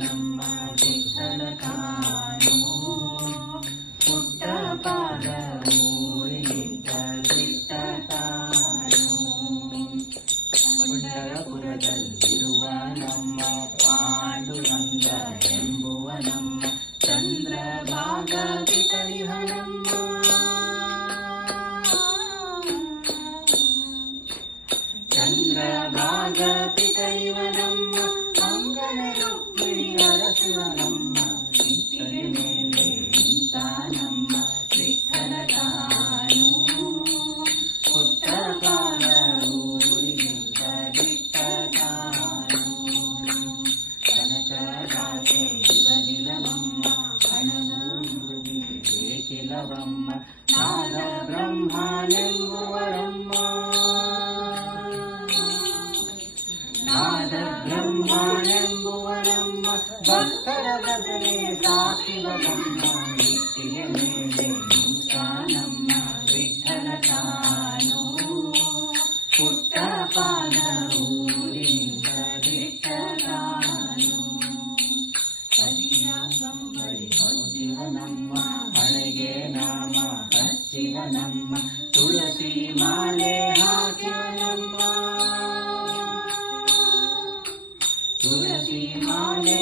ನಮ್ಮ ವಿಠಲ ತಾನು ಪುಟ್ಟ ಪಾದ ಊರಿನಿಂದ ಬಿಟ್ಟ ತಾನು ಪಂಢರಪುರದಲ್ಲಿರುವ ನಮ್ಮ ಪಾಂಡುರಂಗ ಎಂಬುವ ನಮ್ಮ ಚಂದ್ರಭಾಗ ವಿತಳಿಹ ನಮ್ಮ ಚಂದ್ರಭಾಗ ಪಿತಳಿವ ನಮ್ಮ ಅಂಗನ ರುಕ್ಮಿಣಿ ಅರಸುವ ನಮ್ಮ ಇಟ್ಟಿಗೆ ಮೇಲೆ ನಿಂತ ನಮ್ಮ ವಿಠಲ ತಾನು ಪುಟ್ಟ ಪಾದ ಊರಿನಿಂದ ಬಿಟ್ಟ ತಾನು ಕನಕದಾಸೆ ಇವನಿಲವಮ್ಮ ಹಣಮೂರು ಬೇಕಿಲವಮ್ಮ ನಾದ ಬ್ರಹ್ಮನೆಂಬುವರಮ್ಮ ನಾದ ಬ್ರಹ್ಮನೆಂಬುವರಮ್ಮ ಭಕ್ತರ ಭಜನೆ ಸಾಕಿವರಮ್ಮ ಇಟ್ಟಿಗೆ ಮೇಲೆ ನಿಂತ ನಮ್ಮ ವಿಠಲ ತಾನು ಪುಟ್ಟ ಪಾದ ಊರಿನಿಂದ ಬಿಟ್ಟ ತಾನು ಕರಿಯ ಕಂಬಳಿ ಹೊದ್ದಿವ ನಮ್ಮ ಹಣೆಗೆ ನಾಮ ಹಚ್ಚಿವ ನಮ್ಮ ತುಳಸಿ ಮಾಲೆ ಹಾಕಿವ ನಮ್ಮ ತುಳಸಿ ಮಾಲೆ